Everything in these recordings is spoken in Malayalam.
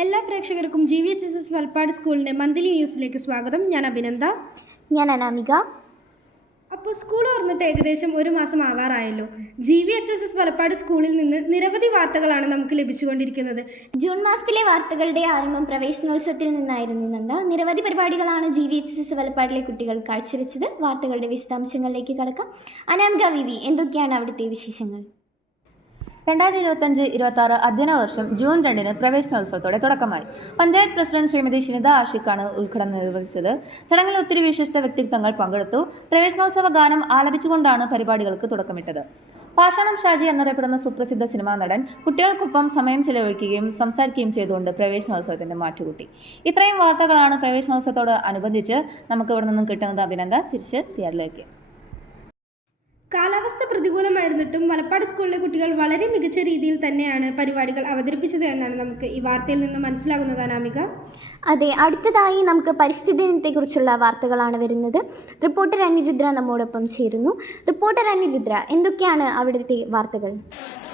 എല്ലാ പ്രേക്ഷകർക്കും GVHSS വലപ്പാട് സ്കൂളിൻ്റെ മന്ത്ലി ന്യൂസിലേക്ക് സ്വാഗതം. ഞാൻ അഭിനന്ദ. ഞാൻ അനാമിക. അപ്പോൾ സ്കൂൾ തുറന്നിട്ട് ഏകദേശം ഒരു മാസം ആവാറായല്ലോ. GVHSS വലപ്പാട് സ്കൂളിൽ നിന്ന് നിരവധി വാർത്തകളാണ് നമുക്ക് ലഭിച്ചുകൊണ്ടിരിക്കുന്നത്. ജൂൺ മാസത്തിലെ വാർത്തകളുടെ ആരംഭം പ്രവേശനോത്സവത്തിൽ നിന്നായിരുന്നു നന്ദ. നിരവധി പരിപാടികളാണ് GVHSS വലപ്പാടിലെ കുട്ടികൾ കാഴ്ചവെച്ചത്. വാർത്തകളുടെ വിശദാംശങ്ങളിലേക്ക് കടക്കാം. അനാമിക വിവി, എന്തൊക്കെയാണ് അവിടുത്തെ വിശേഷങ്ങൾ? 2025-26 അധ്യയന വർഷം ജൂൺ 2 പ്രവേശനോത്സവത്തോടെ തുടക്കമായി. പഞ്ചായത്ത് പ്രസിഡന്റ് ശ്രീമതി ഷിനിത ആഷിഖാണ് ഉദ്ഘാടനം നിർവഹിച്ചത്. ചടങ്ങിൽ ഒത്തിരി വിശിഷ്ട വ്യക്തിത്വങ്ങൾ പങ്കെടുത്തു. പ്രവേശനോത്സവ ഗാനം ആലപിച്ചുകൊണ്ടാണ് പരിപാടികൾക്ക് തുടക്കമിട്ടത്. പാഷാണം ഷാജി എന്നറിയപ്പെടുന്ന സുപ്രസിദ്ധ സിനിമാ നടൻ കുട്ടികൾക്കൊപ്പം സമയം ചെലവഴിക്കുകയും സംസാരിക്കുകയും ചെയ്തുകൊണ്ട് പ്രവേശനോത്സവത്തിന്റെ മാറ്റുകൂട്ടി. ഇത്രയും വാർത്തകളാണ് പ്രവേശനോത്സവത്തോട് അനുബന്ധിച്ച് നമുക്ക് ഇവിടെ നിന്നും കിട്ടുന്നത്. അഭിനന്ദ, തിരിച്ച് തിയേറ്ററിലേക്ക്. കാലാവസ്ഥ പ്രതികൂലമായിരുന്നിട്ടും വലപ്പാട് സ്കൂളിലെ കുട്ടികൾ വളരെ മികച്ച രീതിയിൽ തന്നെയാണ് പരിപാടികൾ അവതരിപ്പിച്ചത് എന്നാണ് നമുക്ക് ഈ വാർത്തയിൽ നിന്ന് മനസ്സിലാകുന്നത്. അനാമിക. അതെ, അടുത്തതായി നമുക്ക് പരിസ്ഥിതി ദിനത്തെക്കുറിച്ചുള്ള വാർത്തകളാണ് വരുന്നത്. റിപ്പോർട്ടർ അനിരുദ്ര നമ്മോടൊപ്പം ചേരുന്നു. റിപ്പോർട്ടർ അനിരുദ്ര, എന്തൊക്കെയാണ് അവിടുത്തെ വാർത്തകൾ?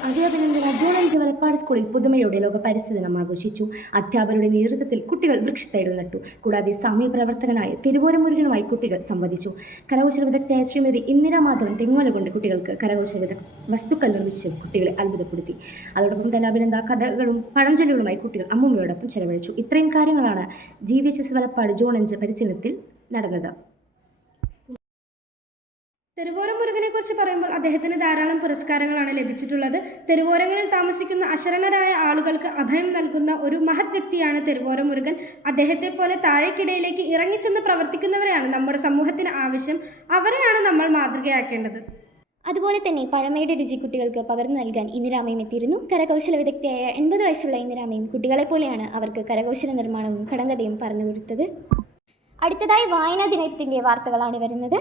അധ്യാപകരുടെ ജൂൺ 5 വലപ്പാട് സ്കൂളിൽ പുതുമയോടെ ലോക പരിസ്ഥിതി ദിനം ആഘോഷിച്ചു. അധ്യാപകരുടെ നേതൃത്വത്തിൽ കുട്ടികൾ വൃക്ഷത്തൈകൾ നട്ടു. കൂടാതെ സാമൂഹ്യ പ്രവർത്തകനായ തിരുവോര മുരുകനുമായി കുട്ടികൾ സംവദിച്ചു. കരകൗശല വിദഗ്ധയായ ശ്രീമതി ഇന്ദിരാ മാധവൻ തെങ്ങോല കൊണ്ട് കുട്ടികൾക്ക് കരകൗശല വസ്തുക്കൾ നിർമ്മിച്ച് കുട്ടികളെ അത്ഭുതപ്പെടുത്തി. അതോടൊപ്പം തന്നെ അഭിനന്ദ കഥകളും പഴഞ്ചൊല്ലുകളുമായി കുട്ടികൾ അമ്മൂമ്മയോടൊപ്പം ചെലവഴിച്ചു. ഇത്രയും കാര്യങ്ങളാണ് GVHSS വലപ്പാട് ജൂൺ 5 പരിചരണത്തിൽ നടന്നത്. തെരുവോര മുരുകനെ കുറിച്ച് പറയുമ്പോൾ അദ്ദേഹത്തിന് ധാരാളം പുരസ്കാരങ്ങളാണ് ലഭിച്ചിട്ടുള്ളത്. തെരുവോരങ്ങളിൽ താമസിക്കുന്ന അശരണരായ ആളുകൾക്ക് അഭയം നൽകുന്ന ഒരു മഹത് വ്യക്തിയാണ് തെരുവോര മുരുകൻ. അദ്ദേഹത്തെ പോലെ താഴേക്കിടയിലേക്ക് ഇറങ്ങിച്ചെന്ന് പ്രവർത്തിക്കുന്നവരെയാണ് നമ്മുടെ സമൂഹത്തിന് ആവശ്യം. അവരെയാണ് നമ്മൾ മാതൃകയാക്കേണ്ടത്. അതുപോലെ തന്നെ പഴമയുടെ രുചി കുട്ടികൾക്ക് പകർന്നു നൽകാൻ ഇന്ദിരാമയും എത്തിയിരുന്നു. കരകൗശല വിദഗ്ധയായ 80 വയസ്സുള്ള ഇന്ദിരാമയും കുട്ടികളെ പോലെയാണ് അവർക്ക് കരകൗശല നിർമ്മാണവും കടങ്കഥയും പറഞ്ഞു കൊടുത്തത്. അടുത്തതായി വായനാ ദിനത്തിൻ്റെ വാർത്തകളാണ് വരുന്നത്.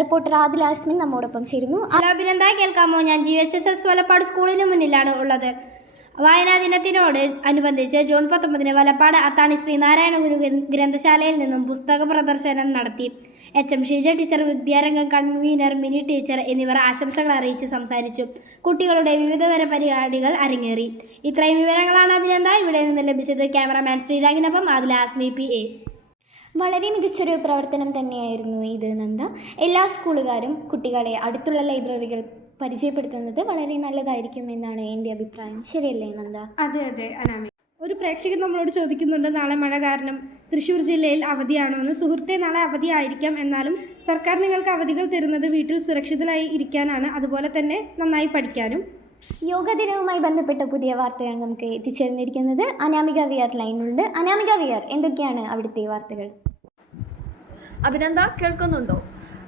റിപ്പോർട്ടർ ആദിൽ ആസ്മിൻ നമ്മോടൊപ്പം ചേരുന്നു. അഭിനന്ദ, കേൾക്കാമോ? ഞാൻ GVHSS വലപ്പാട് സ്കൂളിന് മുന്നിലാണ് ഉള്ളത്. വായനാ ദിനത്തിനോട് അനുബന്ധിച്ച് ജൂൺ 19 വലപ്പാട് അത്താണി ശ്രീനാരായണ ഗുരു ഗ്രന്ഥശാലയിൽ നിന്നും പുസ്തക പ്രദർശനം നടത്തി. HM Sheeja teacher, Vidyarangam convener Mini teacher എന്നിവർ ആശംസകൾ അറിയിച്ച് സംസാരിച്ചു. കുട്ടികളുടെ വിവിധതര പരിപാടികൾ അരങ്ങേറി. ഇത്രയും വിവരങ്ങളാണ് അഭിനന്ദ ഇവിടെ നിന്ന് ലഭിച്ചത്. ക്യാമറമാൻ ശ്രീരാഗിനൊപ്പം ആദിൽ ആസ്മി PA. വളരെ മികച്ചൊരു പ്രവർത്തനം തന്നെയായിരുന്നു ഇത് നന്ദ. എല്ലാ സ്കൂളുകാരും കുട്ടികളെ അടുത്തുള്ള ലൈബ്രറികൾ പരിചയപ്പെടുത്തുന്നത് വളരെ നല്ലതായിരിക്കും എന്നാണ് എൻ്റെ അഭിപ്രായം. ശരിയല്ലേ നന്ദ? അതെ അനാമി. ഒരു പ്രേക്ഷകൻ നമ്മളോട് ചോദിക്കുന്നുണ്ട്, നാളെ മഴ കാരണം തൃശ്ശൂർ ജില്ലയിൽ അവധിയാണോ എന്ന്. സുഹൃത്തെ, നാളെ അവധിയായിരിക്കാം. എന്നാലും സർക്കാർ നിങ്ങൾക്ക് അവധികൾ തരുന്നത് വീട്ടിൽ സുരക്ഷിതരായി ഇരിക്കാനാണ്. അതുപോലെ തന്നെ നന്നായി പഠിക്കാനും. യോഗ ദിനവുമായി ബന്ധപ്പെട്ട പുതിയ വാർത്തയാണ് നമുക്ക് എത്തിച്ചേർന്നിരിക്കുന്നത്. അനാമിക വിയർ ലൈനിലുണ്ട്. അനാമിക വിയർ, എന്തൊക്കെയാണ് അവിടുത്തെ വാർത്തകൾ? അഭിനന്ദ, കേൾക്കുന്നുണ്ടോ?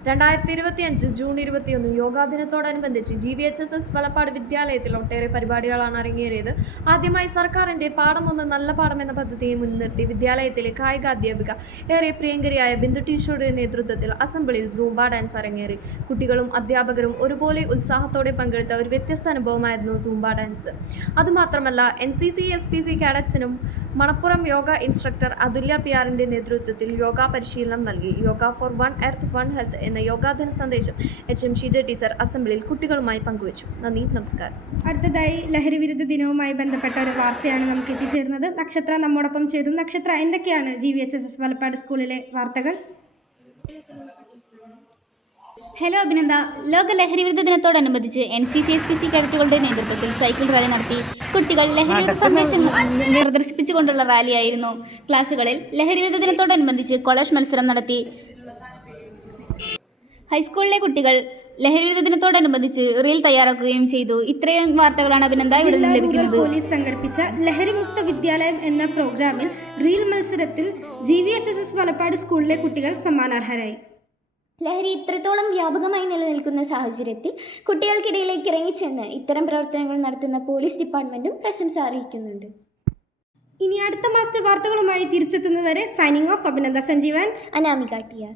2025 ജൂൺ 21 യോഗാ ദിനത്തോടനുബന്ധിച്ച് GVHSS വലപ്പാട് വിദ്യാലയത്തിൽ ഒട്ടേറെ പരിപാടികളാണ് അരങ്ങേറിയത്. ആദ്യമായി സർക്കാരിൻ്റെ പാഠം ഒന്ന് നല്ല പാഠം എന്ന പദ്ധതിയെ മുൻനിർത്തി വിദ്യാലയത്തിലെ കായിക അധ്യാപിക ഏറെ പ്രിയങ്കരിയായ ബിന്ദു ടീച്ചറുടെ നേതൃത്വത്തിൽ അസംബ്ലിയിൽ സൂംബ ഡാൻസ് അരങ്ങേറി. കുട്ടികളും അധ്യാപകരും ഒരുപോലെ ഉത്സാഹത്തോടെ പങ്കെടുത്ത ഒരു വ്യത്യസ്ത അനുഭവമായിരുന്നു സൂംബ ഡാൻസ്. അതുമാത്രമല്ല, NCC SPC കാഡറ്റ്സിനും മണപ്പുറം യോഗ ഇൻസ്ട്രക്ടർ അതുല്യ PR-ന്റെ നേതൃത്വത്തിൽ യോഗ പരിശീലനം നൽകി. Yoga for one earth one health എന്ന യോഗാദിന സന്ദേശം HM ഷീജ ടീച്ചർ അസംബ്ലിയിൽ കുട്ടികളുമായി പങ്കുവച്ചു. നന്ദി, നമസ്കാരം. അടുത്തതായി ലഹരി വിരുദ്ധ ദിനവുമായി ബന്ധപ്പെട്ട ഒരു വാർത്തയാണ് നമുക്ക് എത്തിച്ചേരുന്നത്. നക്ഷത്ര നമ്മോടൊപ്പം ചേരും. നക്ഷത്ര, എന്തൊക്കെയാണ് GVHSS വലപ്പാട് സ്കൂളിലെ വാർത്തകൾ? ഹലോ അഭിനന്ദ. ലോക ലഹരി വിരുദ്ധ ദിനത്തോടനുബന്ധിച്ച് NCC SPC കേഡറ്റുകളുടെ നേതൃത്വത്തിൽ സൈക്കിൾ റാലി നടത്തി. കുട്ടികൾ ലഹരി സന്ദേശം പ്രദർശിപ്പിച്ചുകൊണ്ടുള്ള റാലിയായിരുന്നു. ക്ലാസുകളിൽ ലഹരി വിരുദ്ധ ദിനത്തോടനുബന്ധിച്ച് കൊളേജ് മത്സരം നടത്തി. ഹൈസ്കൂളിലെ കുട്ടികൾ ലഹരി വിരുദ്ധ ദിനത്തോടനുബന്ധിച്ച് റീൽ തയ്യാറാക്കുകയും ചെയ്തു. ഇത്രയും വാർത്തകളാണ് അഭിനന്ദ ഇവിടെ നിന്ന് ലഭിക്കുന്നത്. പോലീസ് സംഘടിപ്പിച്ച ലഹരി മുക്ത വിദ്യാലയം എന്ന പ്രോഗ്രാമിൽ റീൽ മത്സരത്തിൽ GVHSS വലപ്പാട് സ്കൂളിലെ കുട്ടികൾ സമ്മാനാർഹരായി. ലഹരി ഇത്രത്തോളം വ്യാപകമായി നിലനിൽക്കുന്ന സാഹചര്യത്തിൽ കുട്ടികൾക്കിടയിലേക്ക് ഇറങ്ങിച്ചെന്ന് ഇത്തരം പ്രവർത്തനങ്ങൾ നടത്തുന്ന പോലീസ് ഡിപ്പാർട്ട്മെൻറ്റും പ്രശംസ അറിയിക്കുന്നുണ്ട്. ഇനി അടുത്ത മാസത്തെ വാർത്തകളുമായി തിരിച്ചെത്തുന്നതുവരെ signing off. Abhinanda, Sanjeevan, Anamika TR.